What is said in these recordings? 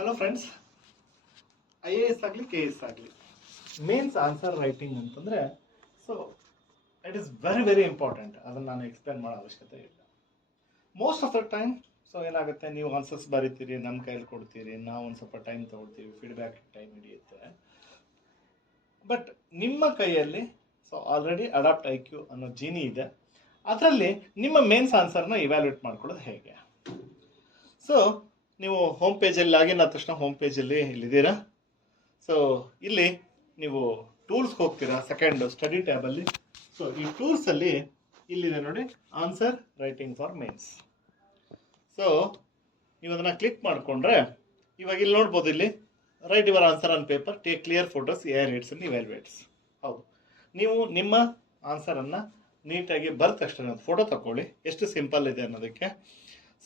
Hello friends, IAS ಆಗಲಿ KS ಆಗಲಿ mains answer writing ಅಂತಂದರೆ so it is very very important. ಅದನ್ನು ನಾನು ಎಕ್ಸ್ಪ್ಲೇನ್ ಮಾಡೋ ಅವಶ್ಯಕತೆ ಇಲ್ಲ. Most of the time so ಏನಾಗುತ್ತೆ, ನೀವು ಆನ್ಸರ್ಸ್ ಬರೀತೀರಿ, ನಮ್ಮ ಕೈಯಲ್ಲಿ ಕೊಡ್ತೀರಿ, ನಾವು ಒಂದು ಸ್ವಲ್ಪ ಟೈಮ್ ತೊಗೊಳ್ತೀವಿ, ಫೀಡ್ಬ್ಯಾಕ್ ಟೈಮ್ ಹಿಡಿಯುತ್ತೆ. ಬಟ್ ನಿಮ್ಮ ಕೈಯಲ್ಲಿ ಸೊ ಆಲ್ರೆಡಿ ಅಡಾಪ್ಟ್ IQ ಅನ್ನೋ ಜೀನಿ ಇದೆ. ಅದರಲ್ಲಿ ನಿಮ್ಮ ಮೇನ್ಸ್ ಆನ್ಸರ್ನ ಇವ್ಯಾಲ್ಯೂಯೇಟ್ ಮಾಡ್ಕೊಳ್ಳೋದು ಹೇಗೆ? ಸೊ ನೀವು ಹೋಮ್ ಪೇಜಲ್ಲಿ ಲಾಗಿನ್ ಆದ ತಕ್ಷಣ ಹೋಮ್ ಪೇಜಲ್ಲಿ ಇಲ್ಲಿದ್ದೀರಾ. ಸೊ ಇಲ್ಲಿ ನೀವು ಟೂಲ್ಸ್ ಹೋಗ್ತೀರಾ, ಸೆಕೆಂಡ್ ಸ್ಟಡಿ ಟ್ಯಾಬಲ್ಲಿ. ಸೊ ಈ ಟೂಲ್ಸಲ್ಲಿ ಇಲ್ಲಿದೆ ನೋಡಿ, answer writing for mains. So ನೀವು ಅದನ್ನು ಕ್ಲಿಕ್ ಮಾಡಿಕೊಂಡ್ರೆ ಇವಾಗ ಇಲ್ಲಿ ನೋಡ್ಬೋದು, ಇಲ್ಲಿ write your answer on paper, take clear photos, AI rates and evaluates. ಹೌದು, ನೀವು ನಿಮ್ಮ ಆನ್ಸರನ್ನು ನೀಟಾಗಿ ಬರೆದ ತಕ್ಷಣ ಒಂದು ಫೋಟೋ ತಗೊಳ್ಳಿ. ಎಷ್ಟು ಸಿಂಪಲ್ ಇದೆ ಅನ್ನೋದಕ್ಕೆ.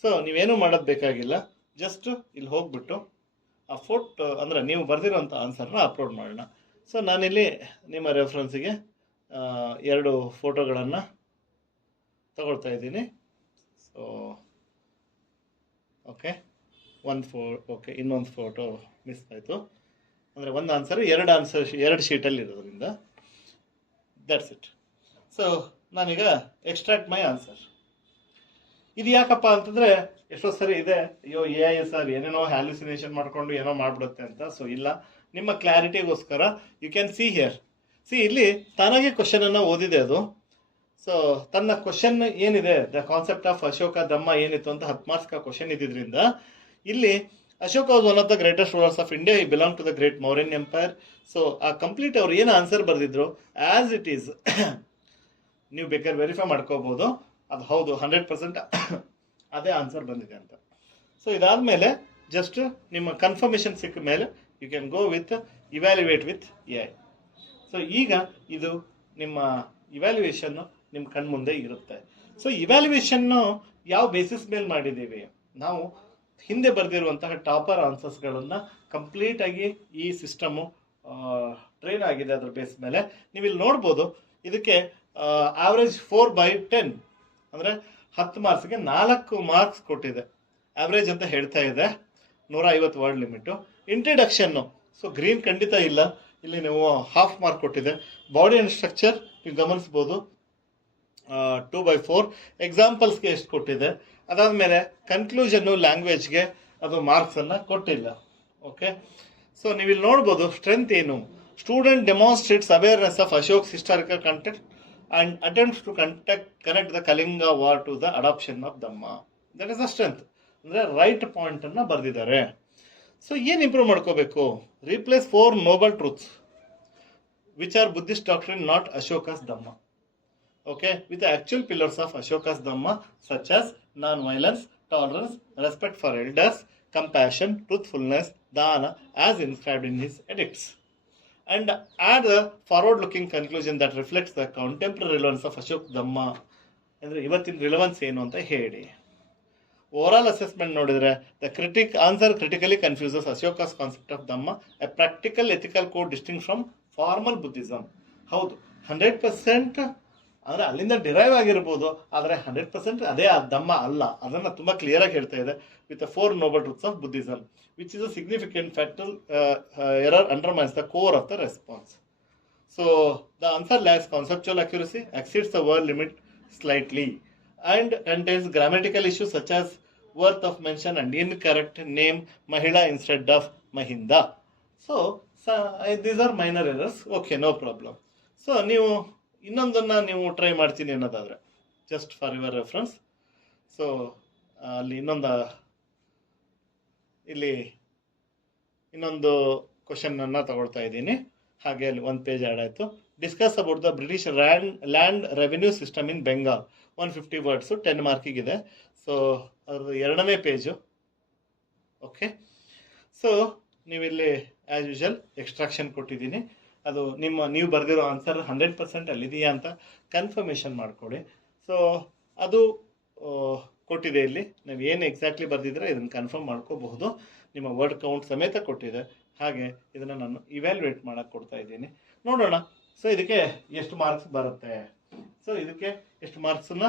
ಸೊ ನೀವೇನು ಮಾಡೋದು ಬೇಕಾಗಿಲ್ಲ, ಜಸ್ಟ್ ಇಲ್ಲಿ ಹೋಗ್ಬಿಟ್ಟು ಆ ಫೋಟೋ ಅಂದರೆ ನೀವು ಬರೆದಿರೋಂಥ ಆನ್ಸರ್ನ ಅಪ್ಲೋಡ್ ಮಾಡೋಣ. ಸೊ ನಾನಿಲ್ಲಿ ನಿಮ್ಮ ರೆಫರೆನ್ಸಿಗೆ 2 ಫೋಟೋಗಳನ್ನು ತಗೊಳ್ತಾ ಇದ್ದೀನಿ. ಸೊ ಓಕೆ, ಓಕೆ, ಇನ್ನೊಂದು ಫೋಟೋ ಮಿಸ್ ಆಯಿತು. ಅಂದರೆ ಒಂದು ಆನ್ಸರ್ 2 ಶೀಟಲ್ಲಿ ಇರೋದ್ರಿಂದ ದಟ್ಸ್ ಇಟ್. ಸೊ ನಾನೀಗ ಎಕ್ಸ್ಟ್ರಾಕ್ಟ್ ಮೈ ಆನ್ಸರ್. ಇದು ಯಾಕಪ್ಪ ಅಂತಂದರೆ ಎಷ್ಟೋ ಸರಿ ಇದೆ, ಅಯ್ಯೋ AIS ಏನೇನೋ ಹ್ಯಾಲ್ಯುಸಿನೇಷನ್ ಮಾಡ್ಕೊಂಡು ಏನೋ ಮಾಡ್ಬಿಡುತ್ತೆ ಅಂತ. ಸೊ ಇಲ್ಲ, ನಿಮ್ಮ ಕ್ಲಾರಿಟಿಗೋಸ್ಕರ ಯು ಕ್ಯಾನ್ ಸಿ ಹಿಯರ್. ಇಲ್ಲಿ ತಾನಾಗೆ ಕ್ವಶನನ್ನು ಓದಿದೆ ಅದು. ಸೊ ತನ್ನ ಕ್ವಶನ್ ಏನಿದೆ, the concept of Ashoka dhamma ಏನಿತ್ತು ಅಂತ 10 ಮಾರ್ಕ್ಸ್ ಕ್ವಶನ್ ಇದ್ದಿದ್ರಿಂದ ಇಲ್ಲಿ Ashoka was one of the greatest rulers of India, he belong to the great Mauryan empire. So ಆ ಕಂಪ್ಲೀಟ್ ಅವ್ರು ಏನು ಆನ್ಸರ್ ಬರೆದಿದ್ರು ಆ್ಯಸ್ ಇಟ್ ಈಸ್ ನೀವು ಬೇಕಾದ್ರೆ ವೆರಿಫೈ ಮಾಡ್ಕೋಬೋದು. ಅದು ಹೌದು, 100% ಅದೇ ಆನ್ಸರ್ ಬಂದಿದೆ ಅಂತ. ಸೊ ಇದಾದಮೇಲೆ ಜಸ್ಟ್ ನಿಮ್ಮ ಕನ್ಫರ್ಮೇಷನ್ ಸಿಕ್ಕ ಮೇಲೆ you can go with evaluate with AI. So ಈಗ ಇದು ನಿಮ್ಮ ಇವ್ಯಾಲ್ಯುಯೇಷನ್ನು ನಿಮ್ಮ ಕಣ್ಮುಂದೆ ಇರುತ್ತೆ. ಸೊ ಇವ್ಯಾಲ್ಯುಯೇಷನ್ನು ಯಾವ ಬೇಸಿಸ್ ಮೇಲೆ ಮಾಡಿದ್ದೀವಿ ನಾವು? ಹಿಂದೆ ಬರೆದಿರುವಂತಹ ಟಾಪರ್ ಆನ್ಸರ್ಸ್ಗಳನ್ನು ಕಂಪ್ಲೀಟಾಗಿ ಈ ಸಿಸ್ಟಮು ಟ್ರೈನ್ ಆಗಿದೆ. ಅದರ ಬೇಸ್ ಮೇಲೆ ನೀವು ಇಲ್ಲಿ ನೋಡ್ಬೋದು, ಇದಕ್ಕೆ ಆವ್ರೇಜ್ 4/10 ಅಂದರೆ 10 ಮಾರ್ಕ್ಸ್ಗೆ 4 ಮಾರ್ಕ್ಸ್ ಕೊಟ್ಟಿದೆ. ಆವ್ರೇಜ್ ಅಂತ ಹೇಳ್ತಾ ಇದೆ, 150 ವರ್ಡ್ ಲಿಮಿಟು. ಇಂಟ್ರಡಕ್ಷನ್ನು ಸೊ ಗ್ರೀನ್ ಖಂಡಿತ ಇಲ್ಲ, ಇಲ್ಲಿ ನೀವು ಹಾಫ್ ಮಾರ್ಕ್ ಕೊಟ್ಟಿದೆ. ಬಾಡಿ ಆ್ಯಂಡ್ ಸ್ಟ್ರಕ್ಚರ್ ನೀವು ಗಮನಿಸ್ಬೋದು, 2/4. ಎಕ್ಸಾಂಪಲ್ಸ್ಗೆ ಎಷ್ಟು ಕೊಟ್ಟಿದೆ. ಅದಾದಮೇಲೆ ಕನ್ಕ್ಲೂಷನ್ನು ಲ್ಯಾಂಗ್ವೇಜ್ಗೆ ಅದು ಮಾರ್ಕ್ಸನ್ನು ಕೊಟ್ಟಿಲ್ಲ. ಓಕೆ, ಸೊ ನೀವು ಇಲ್ಲಿ ನೋಡ್ಬೋದು ಸ್ಟ್ರೆಂತ್ ಏನು. Student demonstrates awareness of Ashoka's historical content and attempts to connect the Kalinga war to the adoption of Dhamma. That is the strength. ಅಂದರೆ ರೈಟ್ ಪಾಯಿಂಟನ್ನು ಬರೆದಿದ್ದಾರೆ. ಸೊ ಏನು ಇಂಪ್ರೂವ್ ಮಾಡ್ಕೋಬೇಕು? Replace 4 noble truths which are Buddhist doctrine, not Ashoka's Dhamma. Okay, with the actual pillars of Ashoka's Dhamma such as non-violence, tolerance, respect for elders, compassion, truthfulness, dana as inscribed in his edicts. And add a forward-looking conclusion that reflects the contemporary relevance of Ashok Dhamma. ಅಂದರೆ ಇವತ್ತಿನ relevance ಏನು ಅಂತ ಹೇಳಿ. Overall assessment ನೋಡಿದರೆ the answer critically confuses Ashoka's concept of dhamma, a practical ethical code distinct from formal Buddhism. ಹೌದು, 100% ಅಂದರೆ ಅಲ್ಲಿಂದ derive ಆಗಿರ್ಬೋದು, ಆದರೆ 100% ಅದೇ ಆ ಧಮ್ಮ ಅಲ್ಲ. ಅದನ್ನು ತುಂಬ ಕ್ಲಿಯರಾಗಿ ಹೇಳ್ತಾ ಇದೆ. with the 4 noble truths of Buddhism, which is a significant fatal error undermines the core of the response. So the answer lacks conceptual accuracy, exceeds the word limit slightly, and contains grammatical issues such as worth of mention and incorrect name Mahila instead of Mahinda. So these are minor errors. Okay, no problem. So ನೀವು ಇನ್ನೊಂದನ್ನು ನೀವು try ಮಾಡ್ತೀನಿ ಅನ್ನೋದಾದರೆ just for your reference. So ಅಲ್ಲಿ ಇನ್ನೊಂದು ಕ್ವಶನನ್ನು ತಗೊಳ್ತಾ ಇದ್ದೀನಿ. ಹಾಗೆ ಅಲ್ಲಿ 1 ಪೇಜ್ ಆ್ಯಡ್ ಆಯಿತು. Discuss about the British land revenue system in Bengal, 150 words, 10 ಮಾರ್ಕಿಗಿದೆ. ಸೊ ಅದ್ರದ್ದು 2ನೇ ಪೇಜು. ಓಕೆ, ಸೊ ನೀವಿಲ್ಲಿ ಆ್ಯಸ್ ಯೂಶಲ್ ಎಕ್ಸ್ಟ್ರಾಕ್ಷನ್ ಕೊಟ್ಟಿದ್ದೀನಿ. ಅದು ನೀವು ಬರೆದಿರೋ ಆನ್ಸರ್ 100% ಅಲ್ಲಿದೆಯಾ ಅಂತ ಕನ್ಫರ್ಮೇಷನ್ ಮಾಡಿಕೊಡಿ. ಸೊ ಅದು ಕೊಟ್ಟಿದೆ. ಇಲ್ಲಿ ನಾವು ಏನು ಎಕ್ಸಾಕ್ಟ್ಲಿ ಬರೆದಿದ್ರೆ ಇದನ್ನು ಕನ್ಫರ್ಮ್ ಮಾಡ್ಕೋಬಹುದು. ನಿಮ್ಮ ವರ್ಡ್ ಕೌಂಟ್ ಸಮೇತ ಕೊಟ್ಟಿದೆ. ಹಾಗೆ ಇದನ್ನು ನಾನು ಇವ್ಯಾಲ್ಯುಯೇಟ್ ಮಾಡೋಕ್ಕೆ ಕೊಡ್ತಾ ಇದ್ದೀನಿ. ನೋಡೋಣ ಸೊ ಇದಕ್ಕೆ ಎಷ್ಟು ಮಾರ್ಕ್ಸ್ ಬರುತ್ತೆ, ಸೊ ಇದಕ್ಕೆ ಎಷ್ಟು ಮಾರ್ಕ್ಸನ್ನು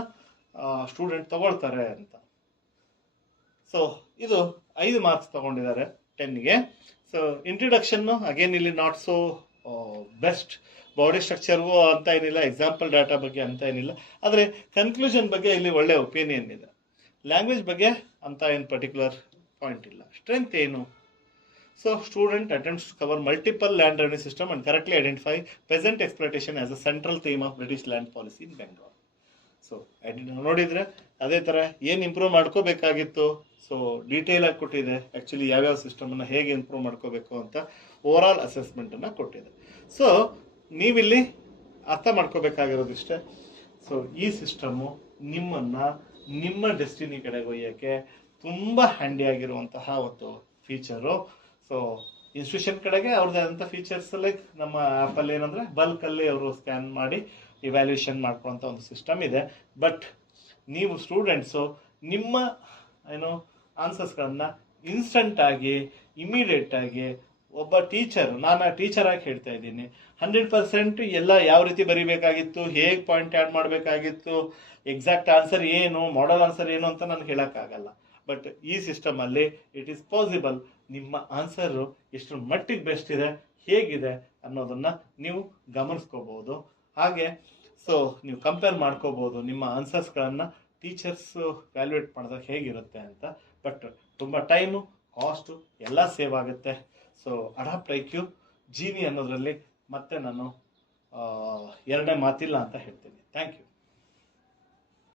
ಸ್ಟೂಡೆಂಟ್ ತಗೊಳ್ತಾರೆ ಅಂತ. ಸೊ ಇದು 5 ಮಾರ್ಕ್ಸ್ ತಗೊಂಡಿದ್ದಾರೆ. 10ಗೆ. ಸೊ ಇಂಟ್ರೊಡಕ್ಷನ್ನು ಅಗೇನ್ ಇಲ್ಲಿ ನಾಟ್ ಸೋ ಬೆಸ್ಟ್, ಬಾಡಿ ಸ್ಟ್ರಕ್ಚರ್ಗೂ ಅಂತ ಏನಿಲ್ಲ, ಎಕ್ಸಾಂಪಲ್ ಡಾಟಾ ಬಗ್ಗೆ ಅಂತ ಏನಿಲ್ಲ, ಆದರೆ ಕನ್ಕ್ಲೂಷನ್ ಬಗ್ಗೆ ಇಲ್ಲಿ ಒಳ್ಳೆ ಒಪಿನಿಯನ್ ಇದೆ. ಲ್ಯಾಂಗ್ವೇಜ್ ಬಗ್ಗೆ ಅಂತ ಏನು ಪರ್ಟಿಕ್ಯುಲರ್ ಪಾಯಿಂಟ್ ಇಲ್ಲ. ಸ್ಟ್ರೆಂತ್ ಏನು? So student attempts to cover multiple land revenue system and correctly identify peasant exploitation as a central theme of British land policy in Bengal. So ನೋಡಿದರೆ ಅದೇ ಥರ ಏನು ಇಂಪ್ರೂವ್ ಮಾಡ್ಕೋಬೇಕಾಗಿತ್ತು, ಸೊ ಡೀಟೇಲ್ ಆಗಿ ಕೊಟ್ಟಿದೆ. Actually ಯಾವ್ಯಾವ ಸಿಸ್ಟಮನ್ನು ಹೇಗೆ ಇಂಪ್ರೂವ್ ಮಾಡ್ಕೋಬೇಕು ಅಂತ ಓವರ್ ಆಲ್ ಅಸೆಸ್ಮೆಂಟನ್ನು ಕೊಟ್ಟಿದೆ. ಸೊ ನೀವಿಲ್ಲಿ ಅರ್ಥ ಮಾಡ್ಕೋಬೇಕಾಗಿರೋದಿಷ್ಟೇ. ಸೊ ಈ ಸಿಸ್ಟಮು ನಿಮ್ಮನ್ನು ನಿಮ್ಮ ಡೆಸ್ಟಿನಿ ಕಡೆಗೆ ಒಯ್ಯೋಕ್ಕೆ ತುಂಬ ಹ್ಯಾಂಡಿಯಾಗಿರುವಂತಹ ಒಂದು ಫೀಚರು. ಸೊ ಇನ್ಸ್ಟಿಟ್ಯೂಷನ್ ಕಡೆಗೆ ಅವ್ರದ್ದೇ ಆದಂಥ ಫೀಚರ್ಸ್, ಲೈಕ್ ನಮ್ಮ ಆ್ಯಪಲ್ಲಿ ಏನಂದರೆ ಬಲ್ಕಲ್ಲಿ ಅವರು ಸ್ಕ್ಯಾನ್ ಮಾಡಿ ಇವ್ಯಾಲ್ಯೂಯೇಷನ್ ಮಾಡ್ಕೊಳ್ಳೋಂಥ ಒಂದು ಸಿಸ್ಟಮ್ ಇದೆ. ಬಟ್ ನೀವು ಸ್ಟೂಡೆಂಟ್ಸು ನಿಮ್ಮ ಆನ್ಸರ್ಸ್ಗಳನ್ನು ಇನ್ಸ್ಟಂಟಾಗಿ ಇಮಿಡಿಯೇಟಾಗಿ ಒಬ್ಬ ಟೀಚರ್, ನಾನು ಟೀಚರಾಗಿ ಹೇಳ್ತಾ ಇದ್ದೀನಿ, 100% ಎಲ್ಲ ಯಾವ ರೀತಿ ಬರೀಬೇಕಾಗಿತ್ತು, ಹೇಗೆ ಪಾಯಿಂಟ್ ಆ್ಯಡ್ ಮಾಡಬೇಕಾಗಿತ್ತು, ಎಕ್ಸಾಕ್ಟ್ ಆನ್ಸರ್ ಏನು, ಮಾಡಲ್ ಆನ್ಸರ್ ಏನು ಅಂತ ನಾನು ಹೇಳೋಕ್ಕಾಗಲ್ಲ. ಬಟ್ ಈ ಸಿಸ್ಟಮಲ್ಲಿ ಇಟ್ ಈಸ್ ಪಾಸಿಬಲ್. ನಿಮ್ಮ ಆನ್ಸರು ಎಷ್ಟು ಮಟ್ಟಿಗೆ ಬೆಸ್ಟ್ ಇದೆ, ಹೇಗಿದೆ ಅನ್ನೋದನ್ನು ನೀವು ಗಮನಿಸ್ಕೋಬೋದು. ಹಾಗೆ ಸೊ ನೀವು ಕಂಪೇರ್ ಮಾಡ್ಕೋಬೋದು ನಿಮ್ಮ ಆನ್ಸರ್ಸ್ಗಳನ್ನು ಟೀಚರ್ಸು ವ್ಯಾಲ್ಯೂಯೇಟ್ ಮಾಡಿದಾಗ ಹೇಗಿರುತ್ತೆ ಅಂತ. ಬಟ್ ತುಂಬ ಟೈಮು, ಕಾಸ್ಟು ಎಲ್ಲ ಸೇವ್ ಆಗುತ್ತೆ. ಸೊ ಅಡಾಪ್ಟ್ IQ ಜೀನಿ ಅನ್ನೋದರಲ್ಲಿ ಮತ್ತೆ ನಾನು ಎರಡನೇ ಮಾತಿಲ್ಲ ಅಂತ ಹೇಳ್ತೀನಿ. Thank you.